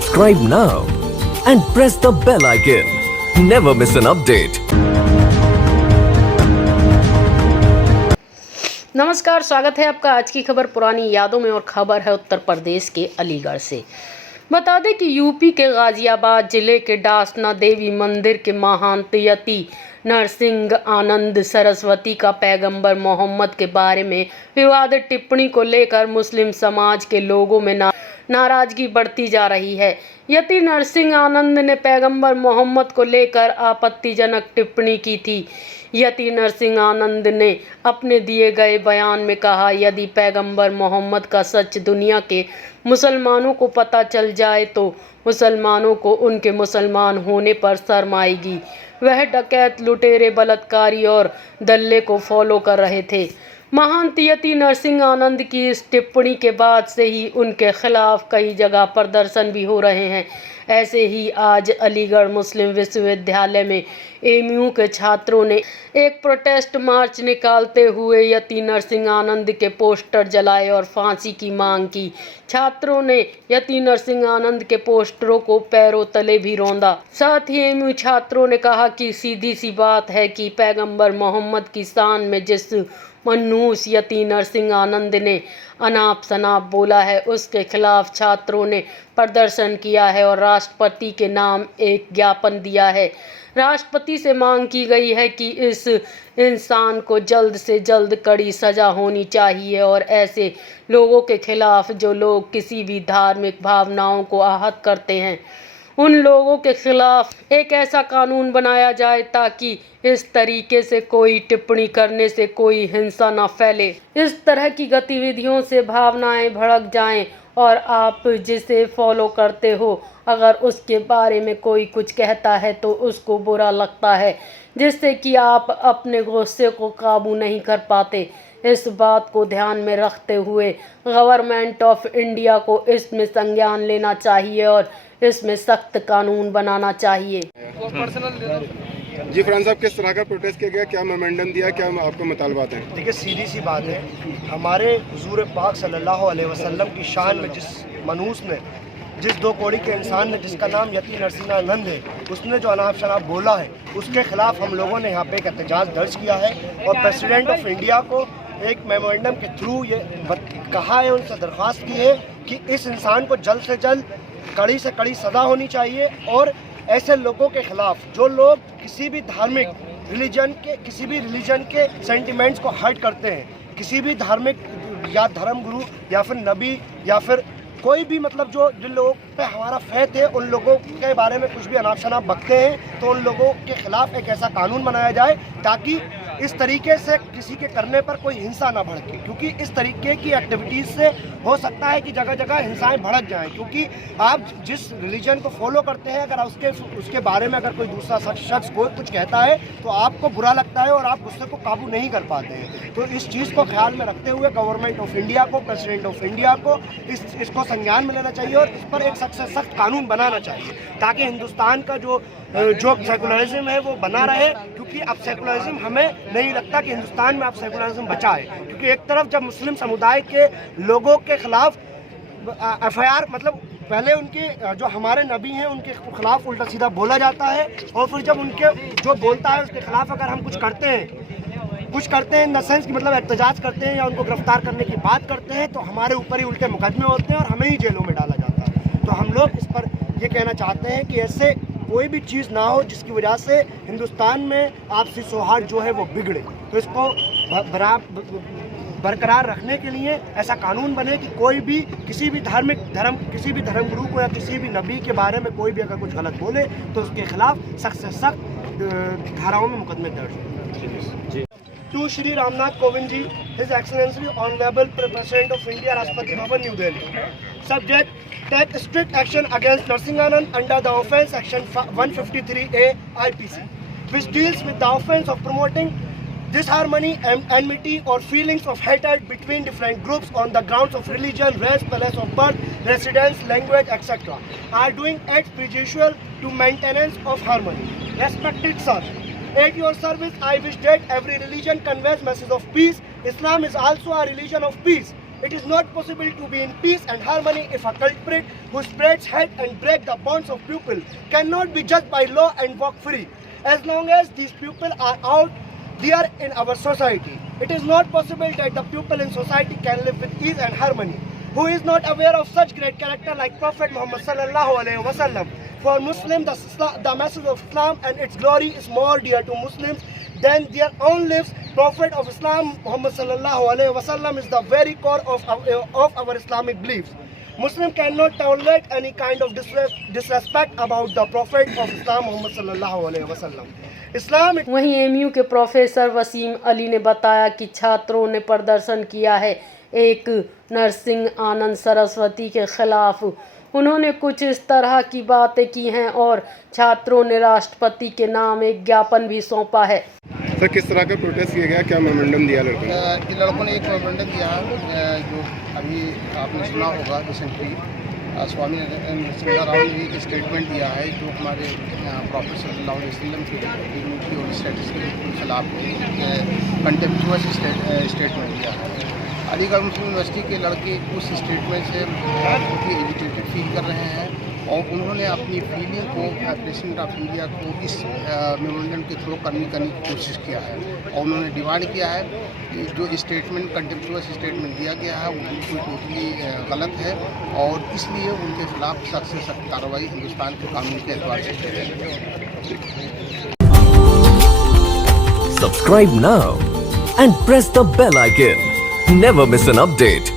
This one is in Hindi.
Subscribe now and press the bell icon. Never miss an update. नमस्कार, स्वागत है आपका आज की खबर पुरानी यादों में। और खबर है उत्तर प्रदेश के अलीगढ़ से। बता दें कि यूपी के गाजियाबाद जिले के डासना देवी मंदिर के महंत यति नरसिंह आनंद सरस्वती का पैगंबर मोहम्मद के बारे में विवादित टिप्पणी को लेकर मुस्लिम समाज के लोगों में नाराजगी बढ़ती जा रही है। यति नरसिंह आनंद ने पैगंबर मोहम्मद को लेकर आपत्तिजनक टिप्पणी की थी। यति नरसिंह आनंद ने अपने दिए गए बयान में कहा, यदि पैगंबर मोहम्मद का सच दुनिया के मुसलमानों को पता चल जाए तो मुसलमानों को उनके मुसलमान होने पर शर्म आएगी। वह डकैत, लुटेरे, बलात्कारी और दल्ले को फॉलो कर रहे थे। महंत यति नरसिंह आनंद की इस टिप्पणी के बाद से ही उनके खिलाफ कई जगह प्रदर्शन भी हो रहे हैं। ऐसे ही आज अलीगढ़ मुस्लिम विश्वविद्यालय में एमयू के छात्रों ने एक प्रोटेस्ट मार्च निकालते हुए यति नरसिंह आनंद के पोस्टर जलाए और फांसी की मांग की। छात्रों ने यति नरसिंह आनंद के पोस्टरों को पैरों तले भी रौंदा। साथ ही एमयू छात्रों ने कहा कि सीधी सी बात है कि पैगंबर मोहम्मद की शान में जिस मनहूस यति नरसिंह आनंद ने अनाप शनाप बोला है, उसके खिलाफ छात्रों ने प्रदर्शन किया है और राष्ट्रपति के नाम एक ज्ञापन दिया है। राष्ट्रपति से मांग की गई है कि इस इंसान को जल्द से जल्द कड़ी सजा होनी चाहिए और ऐसे लोगों के खिलाफ जो लोग किसी भी धार्मिक भावनाओं को आहत करते हैं, उन लोगों के खिलाफ एक ऐसा कानून बनाया जाए ताकि इस तरीके से कोई टिप्पणी करने से कोई हिंसा न फैले। इस तरह की गतिविधियों से भावनाएं भड़क जाएं और आप जिसे फॉलो करते हो अगर उसके बारे में कोई कुछ कहता है तो उसको बुरा लगता है, जिससे कि आप अपने गुस्से को काबू नहीं कर पाते। इस बात को ध्यान में रखते हुए गवर्नमेंट ऑफ इंडिया को इसमें संज्ञान लेना चाहिए और इसमें सख्त कानून बनाना चाहिए। जी फरहान साहब, किस तरह का प्रोटेस्ट किया गया, क्या मेमोरेंडम दिया, क्या आपको मुतालबात हैं? देखिए, सीधी सी बात है, हमारे हुजूर पाक सल्लल्लाहु अलैहि वसल्लम की शान में जिस मनहूस ने, जिस दो कौड़ी के इंसान ने जिसका नाम यति नरसिंह आनंद है, उसने जो अनाप शनाप बोला है, उसके खिलाफ हम लोगों ने यहाँ पे एक एहतजाज दर्ज किया है और प्रेसिडेंट ऑफ इंडिया को एक मेमोरेंडम के थ्रू ये कहा है, उनसे दरख्वास्त की है कि इस इंसान को जल्द से जल्द कड़ी से कड़ी सज़ा होनी चाहिए और ऐसे लोगों के खिलाफ जो लोग किसी भी धार्मिक किसी भी रिलीजन के सेंटिमेंट्स को हर्ट करते हैं, किसी भी धार्मिक या धर्म गुरु या फिर नबी या फिर कोई भी मतलब जो जिन लोगों पे हमारा फेथ है, उन लोगों के बारे में कुछ भी अनाप शनाप बकते हैं, तो उन लोगों के खिलाफ एक ऐसा कानून बनाया जाए ताकि इस तरीके से किसी के करने पर कोई हिंसा ना भड़के। क्योंकि इस तरीके की एक्टिविटीज़ से हो सकता है कि जगह जगह हिंसाएं भड़क जाएं, क्योंकि आप जिस रिलीजन को फॉलो करते हैं, अगर उसके बारे में अगर कोई दूसरा शख्स कोई कुछ कहता है तो आपको बुरा लगता है और आप गुस्से को काबू नहीं कर पाते हैं। तो इस चीज़ को ख्याल में रखते हुए गवर्नमेंट ऑफ इंडिया को, प्रेसिडेंट ऑफ इंडिया को इसको संज्ञान में लेना चाहिए और इस पर एक सख्त से सख्त कानून बनाना चाहिए ताकि हिंदुस्तान का जो सेकुलरिज्म है वो बना रहे। क्योंकि अब सेकुलरिज्म हमें नहीं लगता कि हिंदुस्तान में अब सेकुलरिज्म बचा है, क्योंकि एक तरफ जब मुस्लिम समुदाय के लोगों के खिलाफ FIR मतलब पहले उनके जो हमारे नबी हैं उनके खिलाफ उल्टा सीधा बोला जाता है और फिर जब उनके जो बोलता है उसके खिलाफ अगर हम कुछ करते हैं इन द सेंस कि मतलब एहतजाज करते हैं या उनको गिरफ्तार करने की बात करते हैं तो हमारे ऊपर ही उल्टे मुकदमे होते हैं और हमें ही जेलों में डाला जाता है। तो हम लोग इस पर ये कहना चाहते हैं कि ऐसे कोई भी चीज़ ना हो जिसकी वजह से हिंदुस्तान में आपसी सौहार्द जो है वो बिगड़े। तो इसको बरकरार रखने के लिए ऐसा कानून बने कि कोई भी किसी भी धर्म गुरु को या किसी भी नबी के बारे में कोई भी अगर कुछ गलत बोले तो उसके खिलाफ सख्त से सख्त धाराओं में मुकदमे दर्ज हों। To Shri Ramnath Kovind ji, his excellency honourable president of India, Rashtrapati Bhavan, New Delhi. Subject: take strict action against Narsingh Anand under the offence section 153A IPC, which deals with the offence of promoting disharmony, enmity or feelings of hatred between different groups on the grounds of religion, race, place of birth, residence, language, etc. are doing acts prejudicial to maintenance of harmony. Respected sir, at your service I wish that every religion conveys message of peace. Islam is also a religion of peace. It is not possible to be in peace and harmony if a culprit who spreads hate and breaks the bonds of people cannot be judged by law and walk free. As long as these people are out there in our society, it is not possible that the people in society can live with ease and harmony. Who is not aware of such great character like Prophet Muhammad sallallahu alaihi wasallam? For Muslims, the message of Islam and its glory is more dear to Muslims than their own lives. Prophet of Islam Muhammad sallallahu alaihi wasallam is the very core of our Islamic beliefs. Muslim cannot tolerate any kind of disrespect about the Prophet of Islam Muhammad sallallahu alaihi wasallam. Islam. वहीं एमयू के प्रोफेसर वसीम अली ने बताया कि छात्रों ने प्रदर्शन किया है एक नरसिंह आनंद सरस्वती के खिलाफ। उन्होंने कुछ इस तरह की बातें की हैं और छात्रों ने राष्ट्रपति के नाम एक ज्ञापन भी सौंपा है। सर किस तरह का प्रोटेस्ट किया गया, क्या मेमोरेंडम दिया लड़कों ने? लड़कों ने एक मेमोरेंडम दिया जो अभी आपने सुना होगा रिसेंटली स्वामी नरसिम्हा राव ने एक स्टेटमेंट दिया है जो हमारे प्रॉफेट सल्लल्लाहु अलैहि वसल्लम की डिग्निटी और स्टेटस के खिलाफ कंटेम्प्चुअस स्टेटमेंट दिया है। अलीगढ़ मुस्लिम यूनिवर्सिटी के लड़के उस स्टेटमेंट से बहुत ही इरिटेटेड फील कर रहे हैं और उन्होंने अपनी फीलिंग को प्रेसिडेंट ऑफ इंडिया को इस मेमोरेंडम के थ्रू करने की कोशिश किया है और उन्होंने डिमांड किया है कि जो स्टेटमेंट कंटेम्प्चुअस स्टेटमेंट दिया गया है वो बिल्कुल टोटली गलत है और इसलिए उनके खिलाफ सख्त से सख्त कार्रवाई हिंदुस्तान के कानून के एतबार से की जाएगी। Subscribe now and press the bell icon. Never miss an update.